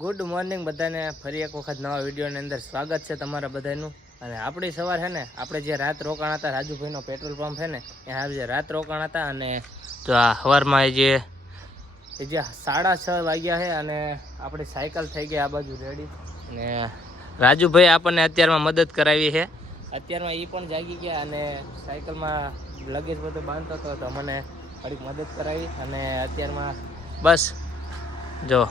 Good morning બધાને. ફરી એક વખત નવા વિડીયોની અંદર સ્વાગત છે તમારા બધાનું. અને આપણી સવાર છે ને, આપણે જે રાત રોકાણ હતા, રાજુભાઈનો પેટ્રોલ પંપ છે ને ત્યાં આજે રાત રોકાણ હતા અને તો આ સવારમાં એ જે એ જે સાડા છ વાગ્યા છે અને આપણી સાયકલ થઈ ગઈ આ બાજુ રેડી અને રાજુભાઈ આપણને અત્યારમાં મદદ કરાવી છે. અત્યારમાં એ પણ જાગી ગયા અને સાયકલમાં લગેજ બધું બાંધતો હતો, તો મને થોડીક મદદ કરાવી. અને અત્યારમાં બસ, જો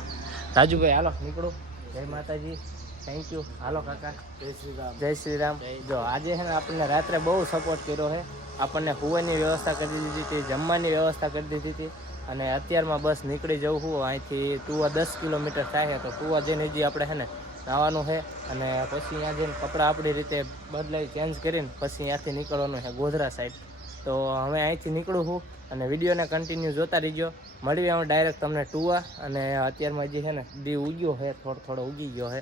રાજુભાઈ હાલો નીકળો. જય માતાજી. થેન્ક યુ હાલો કાકા. જય શ્રી રામ. જય શ્રી રામ. જો આજે છે ને આપણને રાત્રે બહુ સપોર્ટ કર્યો છે. આપણને હુવાની વ્યવસ્થા કરી દીધી હતી જમવાની વ્યવસ્થા કરી દીધી હતી. અને અત્યારમાં બસ નીકળી જવું હું અહીંથી ટુવા દસ કિલોમીટર થાય તો ટુવા જઈને હજી આપણે છે ને નાવાનું છે અને પછી ત્યાં જઈને કપડાં આપણી રીતે બદલાઈ ચેન્જ કરીને પછી ત્યાંથી નીકળવાનું છે ગોધરા સાઈડ તો હવે અહીંથી નીકળું છું અને વિડીયોને કન્ટિન્યુ જોતા રહીજો. મળીએ હું ડાયરેક્ટ તમને ટુવા અને અત્યારમાં હજી છે ને દી ઉગ્યો છે થોડો થોડો ઉગી ગયો છે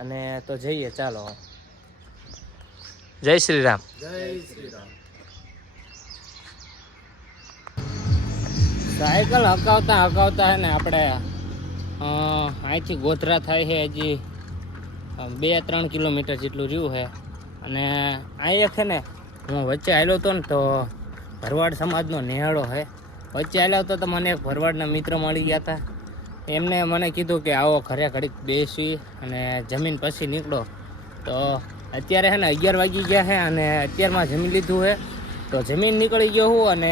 અને તો જઈએ ચાલો. જય શ્રી રામ. જય શ્રી રામ. સાયકલ હકાવતા હકાવતા ને આપણે અહીંથી ગોધરા થાય છે હજી બે ત્રણ કિલોમીટર જેટલું રહ્યું છે અને અહીંયા છે ને હું વચ્ચે આવ્યો હતો ને તો ભરવાડ સમાજનો નેહાળો છે વચ્ચે આવ્યો હતો તો મને ભરવાડના મિત્ર મળી ગયા હતા. એમને મને કીધું કે આવો ઘરે ઘડીક બેસી અને જમીન પછી નીકળો. તો અત્યારે છે ને અગિયાર વાગી ગયા છે અને અત્યારમાં જમી લીધું છે તો જમીન નીકળી ગયો હું અને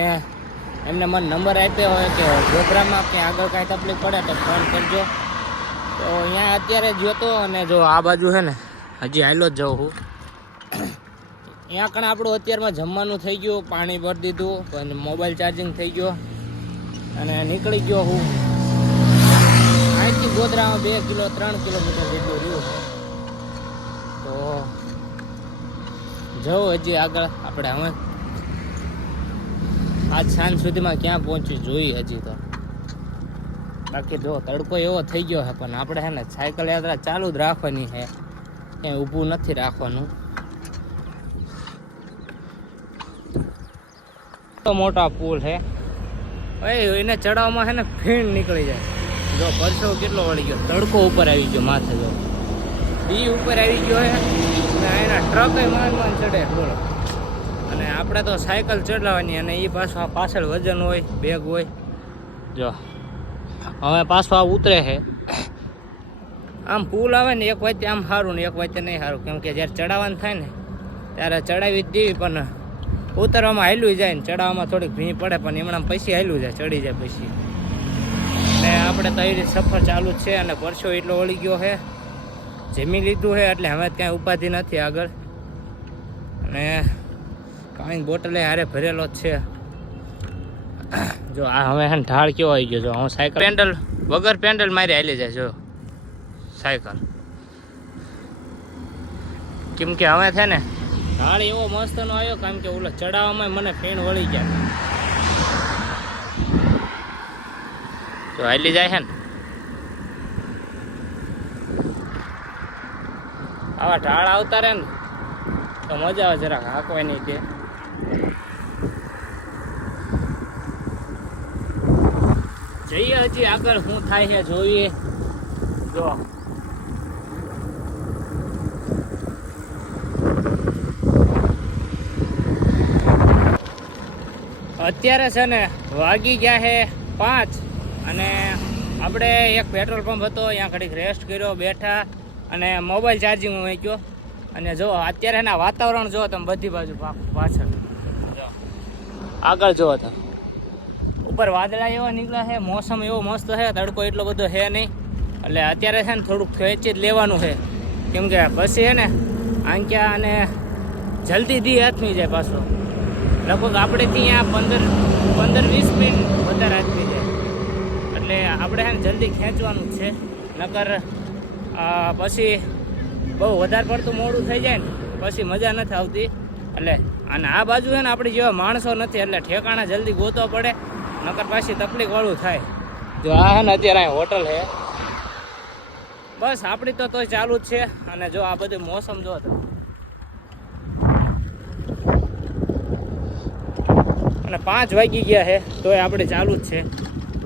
એમને મને નંબર આપ્યો હોય કે ગોધરામાં કે આગળ કાંઈ તકલીફ પડે તો ફોન કરજો. તો અહીંયા અત્યારે જોતો અને જો આ બાજુ છે ને હજી હાલો જ જાઉં છું અહીંયા કણ આપણું અત્યારમાં જમવાનું થઈ ગયું, પાણી ભરી દીધું અને મોબાઈલ ચાર્જિંગ થઈ ગયો અને નીકળી ગયો હું. અહીંથી ગોધરામાં બે કિલો, ત્રણ કિલોમીટર જેટલું રહ્યું તો જવું હજી આગળ આપણે હવે. આજ સાંજ સુધીમાં ક્યાં પહોંચી જોઈ હજી તો. બાકી જો તડકો એવો થઈ ગયો છે, પણ આપણે છે ને સાયકલ યાત્રા ચાલુ જ રાખવાની છે. ક્યાંય ઊભું નથી રાખવાનું. મોટા પુલ છે. એને ચડાવવામાં છે ને ફીણ નીકળી જાય. જો પરસો કેટલો વળી ગયો? તડકો ઉપર આવી ગયો માથે જો. બી ઉપર આવી ગયો છે અને એના ટ્રક માન માન ચડે. બોલો. અને આપણે તો સાયકલ ચડાવવાની અને એ પાછું પાછળ વજન હોય, બેગ હોય. જો. હવે પાછું આ ઉતરે છે. આમ પુલ આવે ને એક વચ્ચે આમ સારું ને એક વચ્ચે નહીં સારું. કેમ કે જ્યારે ચડાવવાનું થાય ને, ત્યારે ચડાવી જ દેવી પણ ઉતરવામાં હાલ્યું જાય ને, ચડાવવામાં થોડીક ભીં પડે, પણ હમણાં પછી હાલ્યું જાય, ચડી જાય પછી. ને આપણે તો સફર ચાલુ જ છે અને પરસો એટલો વળી ગયો છે. જમી લીધું છે, એટલે હવે ક્યાંય ઉપાધિ નથી આગળ. અને પાણી બોટલે હારે ભરેલો જ છે. જો આ હવે હે ઢાળ કેવો આવી ગયો, જો હું સાયકલ પેન્ડલ, વગર પેન્ડલ મારી હાલી જાય, જો. સાયકલ. કેમ કે હવે છે ને ઢાળ એવો મસ્ત નો આવ્યો કારણ કે ઓલો ચડાવવામાં મને ફેણ વળી ગયા. જો હાલી જાય છે ને. આવા ઢાળ આવતા રહે ને, તો મજા આવે જરાક હાંકવાની તે જઈએ હજી આગળ, શું થાય છે જોઈએ. જો. અત્યારે છે ને વાગી ગયા છે પાંચ અને આપણે એક પેટ્રોલ પંપ હતો, ત્યાં ઘડીક રેસ્ટ કર્યો, બેઠા અને મોબાઈલ ચાર્જિંગ મૂક્યો. અને જો, અત્યારે એના વાતાવરણ જો તમે બધી બાજુ પાછળ. જો. આગળ જુઓ તો ઉપર વાદળા એવા નીકળ્યા છે મોસમ એવો મસ્ત છે તડકો એટલો બધો છે નહીં. એટલે અત્યારે છે ને થોડુંક ખેંચી જ લેવાનું છે કેમ કે પછી છે ને આંક્યા અને જલ્દી દી હાથમી જાય પાછો. લગભગ આપણે ત્યાં પંદર પંદર વીસ મિનિટ વધારે હાથમી જાય. એટલે આપણે એને જલ્દી ખેંચવાનું છે. નકર પછી બહુ વધારે પડતું મોડું થઈ જાય ને, પછી મજા નથી આવતી. એટલે, અને આ બાજુ છે ને આપણી જેવા માણસો નથી, એટલે ઠેકાણા જલ્દી ગોતવા પડે, નકર પાછી તકલીફ વાળું થાય. જો આ છે ને અત્યારે અહીં હોટલ છે બસ, આપણી તો તોય ચાલુ જ છે, અને જો આ બધું મોસમ જો તો અને પાંચ વાગી ગયા છે તો એ આપણે ચાલુ જ છે.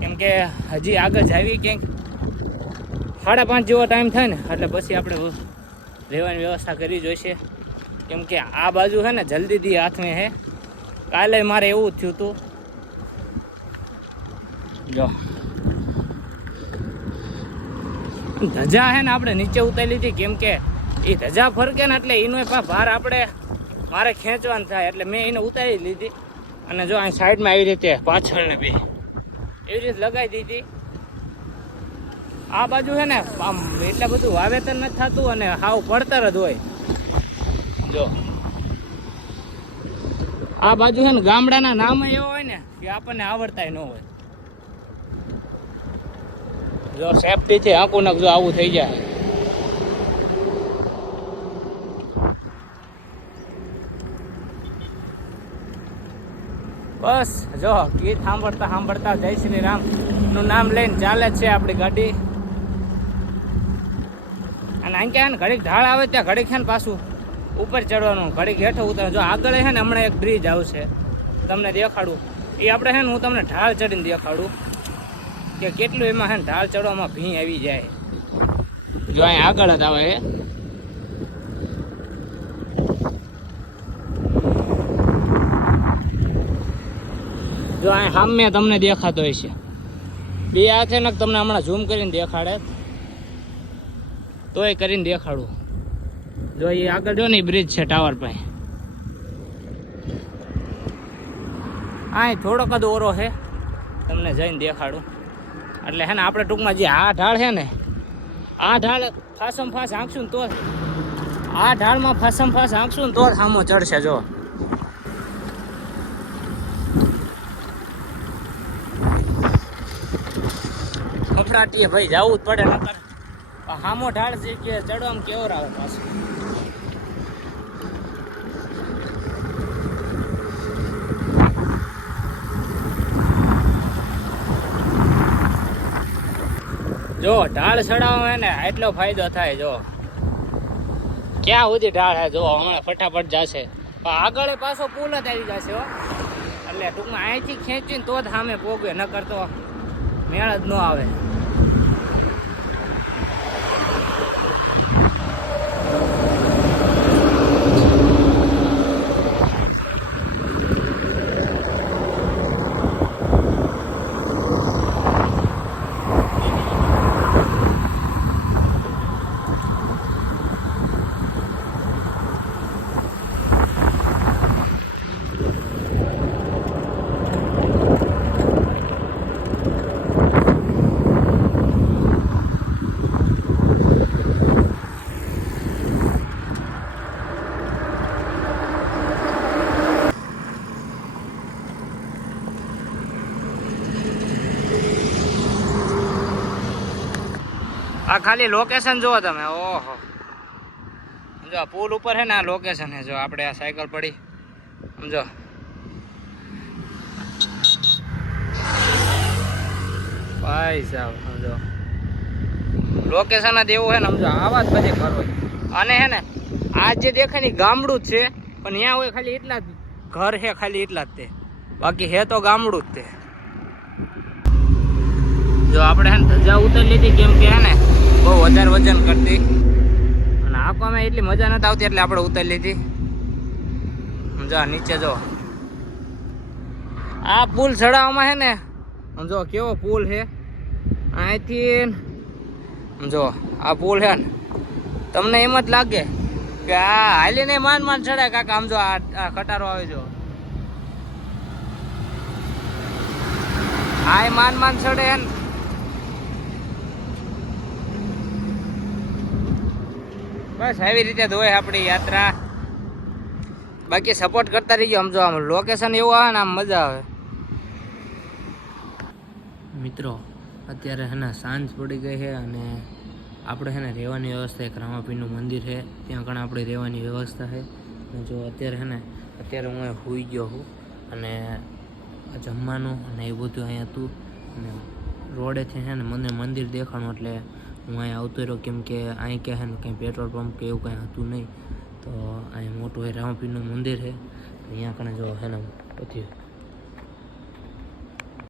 કેમ કે હજી આગળ જાવી ક્યાંક. સાડા પાંચ જેવો ટાઈમ થાય ને, એટલે પછી આપણે રહેવાની વ્યવસ્થા કરવી જોઈશે. કેમ કે આ બાજુ છે ને, જલ્દીથી હાથમાં છે. કાલે મારે એવું થયું હતું. જો. ધજા છે ને આપણે નીચે ઉતારી લીધી, કેમ કે એ ધજા ફરકે ને એટલે એનો ભાર આપણે મારે ખેંચવાનું થાય, એટલે મેં એને ઉતારી લીધી. અને જો અહીં સાઈડમાં આવી રીતે પાછળને બે. એવી રીતે લગાવી દીધી. આ બાજુ છે ને, આમ એટલે બધું વાવેતર નથી થતું અને હાવ પડતર જ હોય. જો. આ બાજુ છે ને, ગામડાના નામ એવો હોય ને, કે આપણને આવડતાય ન હોય. જો સેફટીથી આંકું નાખ જો આવું થઈ જાય. બસ, જો, ગીત સાંભળતા સાંભળતા જય શ્રી રામનું નામ લઈને ચાલે છે આપણી ગાડી. અને અહીં ક્યાં ઘડીક ઢાળ આવે ત્યાં ઘડીક છે ને પાછું ઉપર ચડવાનું, ઘડીક હેઠો ઉતર જો આગળ છે ને હમણાં એક બ્રિજ આવશે. તમને દેખાડું. એ આપણે છે ને હું તમને ઢાળ ચડીને દેખાડું કે કેટલું એમાં છે ને ઢાળ ચડવામાં ભીં આવી જાય. જો અહીં આગળ જ આવે છે જો અહીં સામે તમને દેખાતો હશે. બે હાથે ને તમને હમણાં ઝૂમ કરીને દેખાડે. તોય કરીને દેખાડું. જો એ આગળ જો ને બ્રિજ છે ટાવર પાસે. આ થોડોક જ ઓરો છે તમને જઈને દેખાડું. એટલે હે ને આપણે ટૂંકમાં જે આ ઢાળ છે ને, આ ઢાળ ફાસમ ફાસ આંકશું ને તો આ ઢાળમાં ફાસમ ફાસ આંકશું ને તો સામો ચડશે, જો. ફફડાટીએ ભાઈ જવું જ પડે નકર. હામો ઢાળ છે કે ચડવામાં કેવો આવે પાછું. જો, ઢાળ ચડાવે ને એટલો ફાયદો થાય, જો. ક્યાં સુધી ઢાળ હે? જો, હમણાં ફટાફટ જશે. પણ આગળ પાછો પુલ જ આવી જશે, હો. એટલે ટૂંકમાં અહીંથી ખેંચીને તો જ સામે પોગે, નકર તો મેળ જ ન આવે. ખાલી લોકેશન જુઓ તમે, ઓહો. સમજો, આ પુલ ઉપર છે ને આ લોકેશન છે, જો આપણે આ સાયકલ પડી. સમજો. ભાઈ સાહેબ, સમજો. લોકેશન જ એવું છે ને, સમજો આવા જ પછી ઘર અને હે ને, આ જે દેખાય ને ગામડું જ છે, પણ ત્યાં હોય ખાલી એટલા જ ઘર છે, ખાલી એટલા જ તે. બાકી હે તો ગામડું જ તે. જો આપણે ધજા ઉતારી લીધી, કેમ કે હે ને બહુ વધારે વજન કરતી. અને આપવામાં એટલી મજા નથી આવતી એટલે આપણે ઉતારી લીધી. સમજા નીચે જો. આ પુલ ચડાવવામાં છે ને સમજો કેવો પુલ છે. અહીંથી સમજો આ પુલ છે ને, તમને એમ જ લાગે કે આ હાલીને માન માન ચડાય કાકા, આમ જો આ કટારો આવે જો. આ માન માન ચડે ને. બસ, આવી રીતે જ આપણી યાત્રા. બાકી સપોર્ટ કરતા રહીજો, આમ જો આમ લોકેશન એવું આવે ને, આમ મજા આવે. મિત્રો, અત્યારે હે ને સાંજ પડી ગઈ છે અને આપણે છે ને રહેવાની વ્યવસ્થા એક રામાપીનું મંદિર છે. ત્યાં ઘણા આપણે રહેવાની વ્યવસ્થા છે. જો અત્યારે છે ને, અત્યારે હું અહીં સૂઈ ગયો છું અને જમવાનું અને એ બધું અહીંયા હતું. અને રોડેથી છે ને મને મંદિર દેખાણું એટલે હું અહીંયા આવતો રહ્યો, કેમ કે અહીં હે ને, કંઈ પેટ્રોલ પંપ કે એવું કંઈ હતું નહીં. તો અહીં મોટું એ રામાપીરનું મંદિર છે અહીંયા કણે જો હે ને, પછી